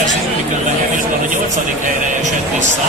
következő miközben a 8. helyre esett vissza.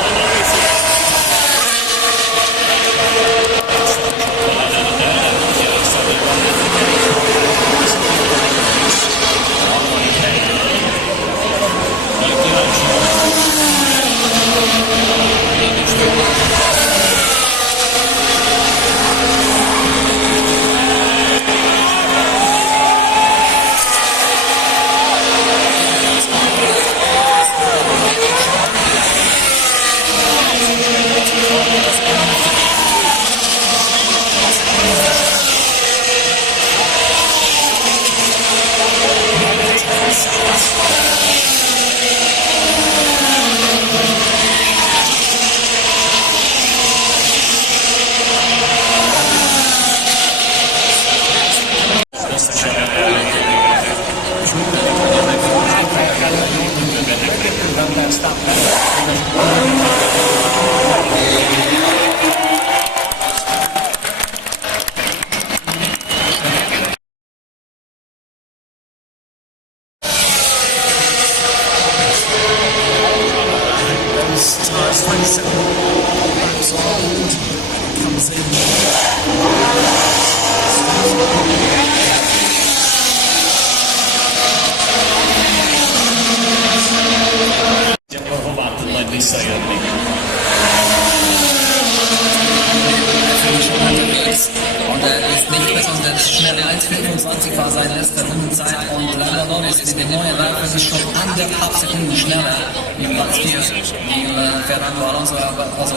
Und er ist nicht besonders schnell. 1,25 war seine letzte Rundenzeit und Lando Norris mit dem neuen Reifen ist schon 1,5 Sekunden schneller im Platz 4 im Fernando Alonso. Also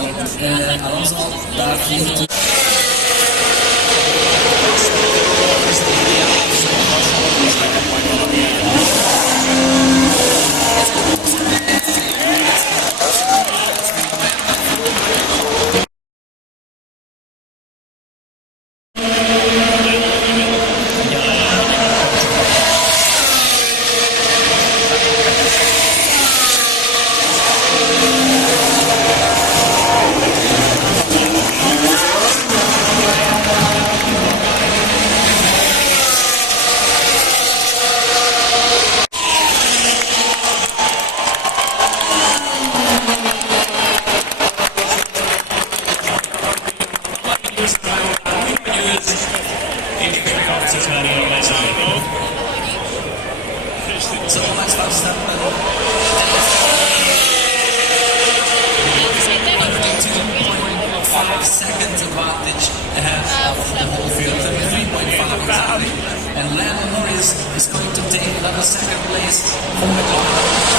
Alonso darf hier So Max Verstappen 5 seconds advantage ahead of the whole field, 3.5 exactly. And Lando Norris is going to take another second place from McLaren.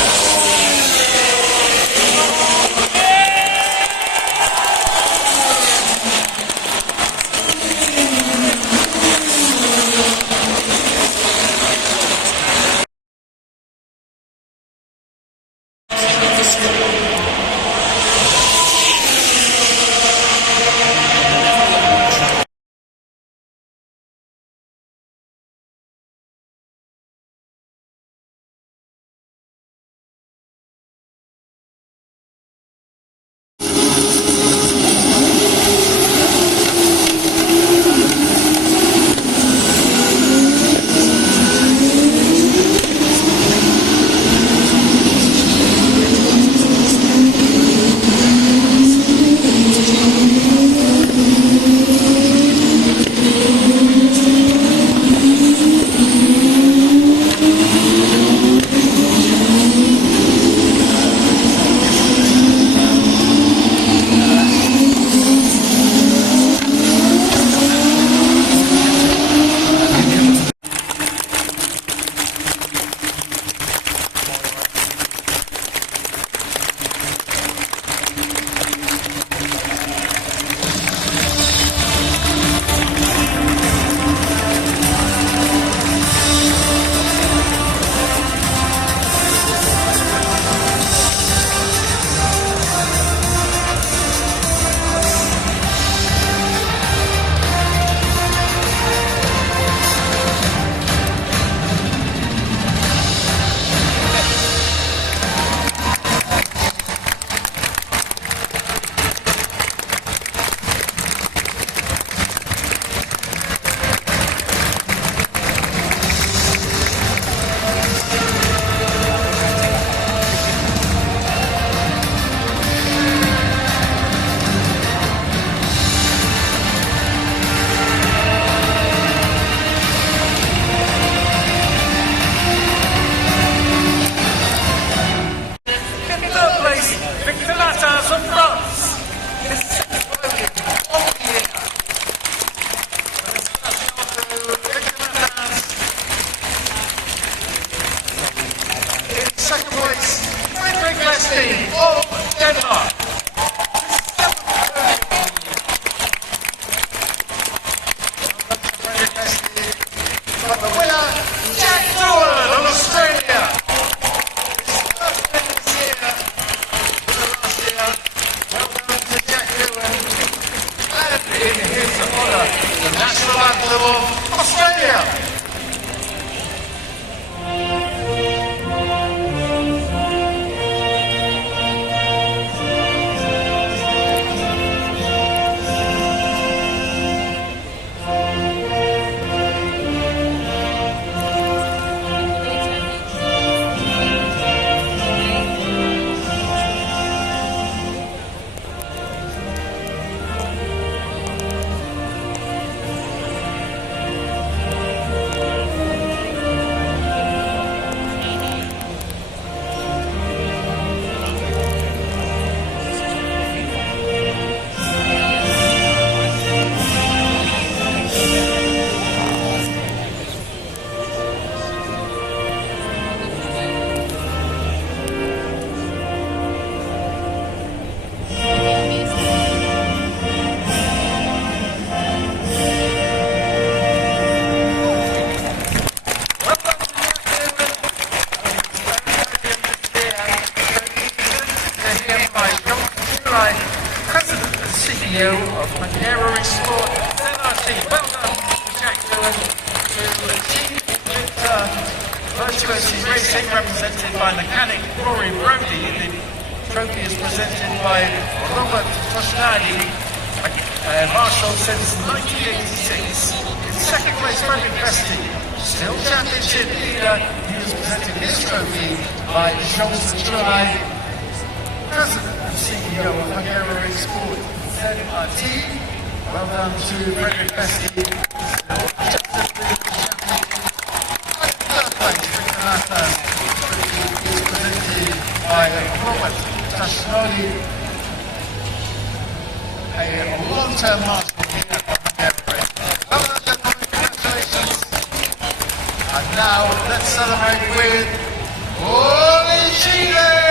video of Hungaroring sport. NRT. Well done to Jack Dillon, to Team Victor Virtuosi Racing, represented by mechanic Rory Brody. The trophy is presented by Robert Toshnadi, marshal since 1986. In second place, Frederick Vesti, still championship leader. He was presenting his trophy by Johnson July, President and CEO of Hungaroring Sport, ZRT. Well done to Frederick Vesti. Third place, is presented by Robert Tashnodi, a long-term marshal here at Hungaroring. Well done, gentlemen, congratulations. And now let's celebrate with Holy Chile!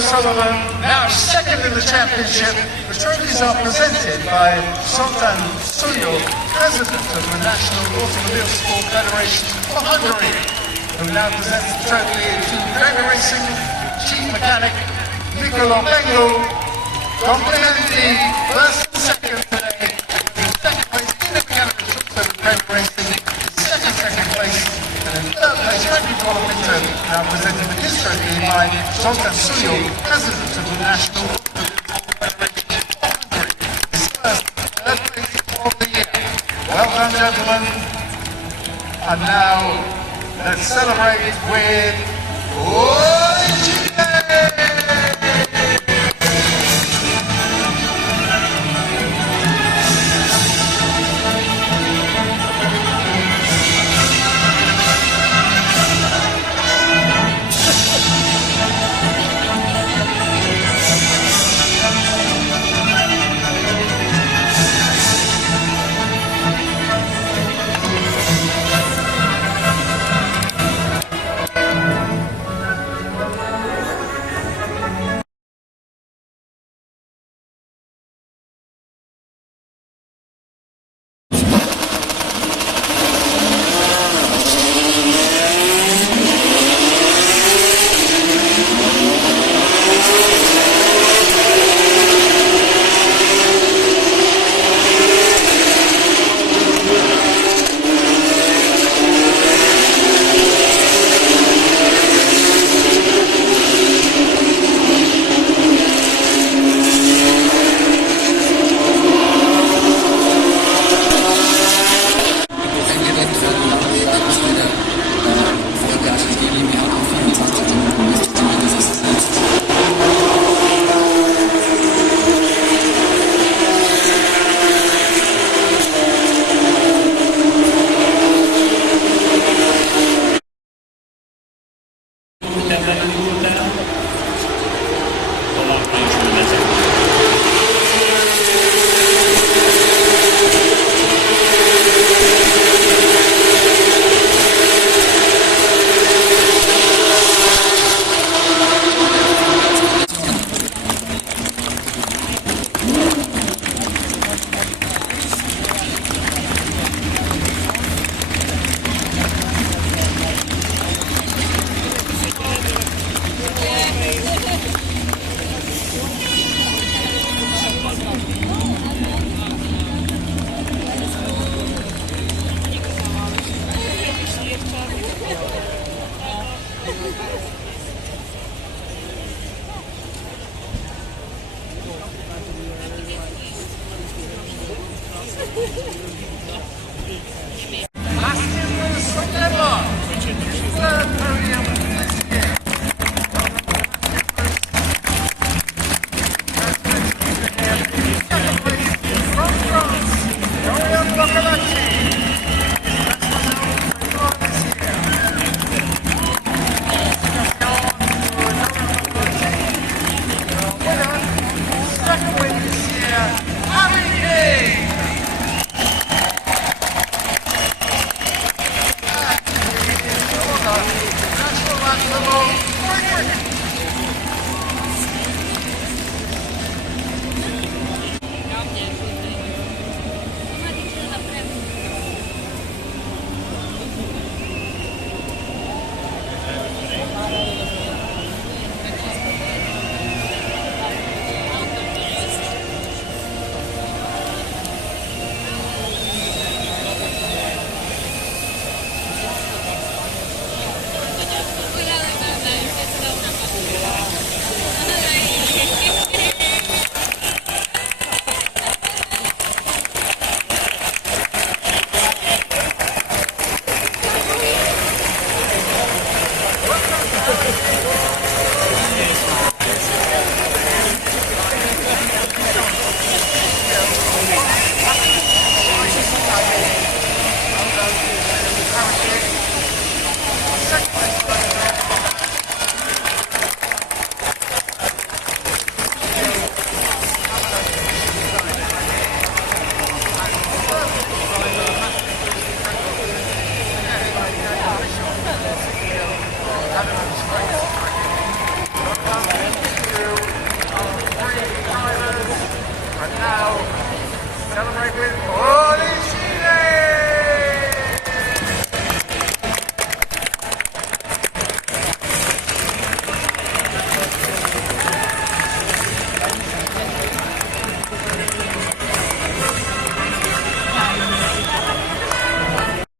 Sullivan, now second in the championship. The trophies are presented by Sultan Suyo, President of the National Automobile Sport Federation for Hungary, who now presents the trophy to Dragon Racing Chief Mechanic Nicola Bengo, complimenting first and second today. Second place in the mechanic of Dragon Racing, second place, and in third place, Frankie Colomington, now presented with his trophy by Sultan Suyo, President of the National Federation of Hungary. His first third place of the year. Well done, gentlemen. And now, let's celebrate with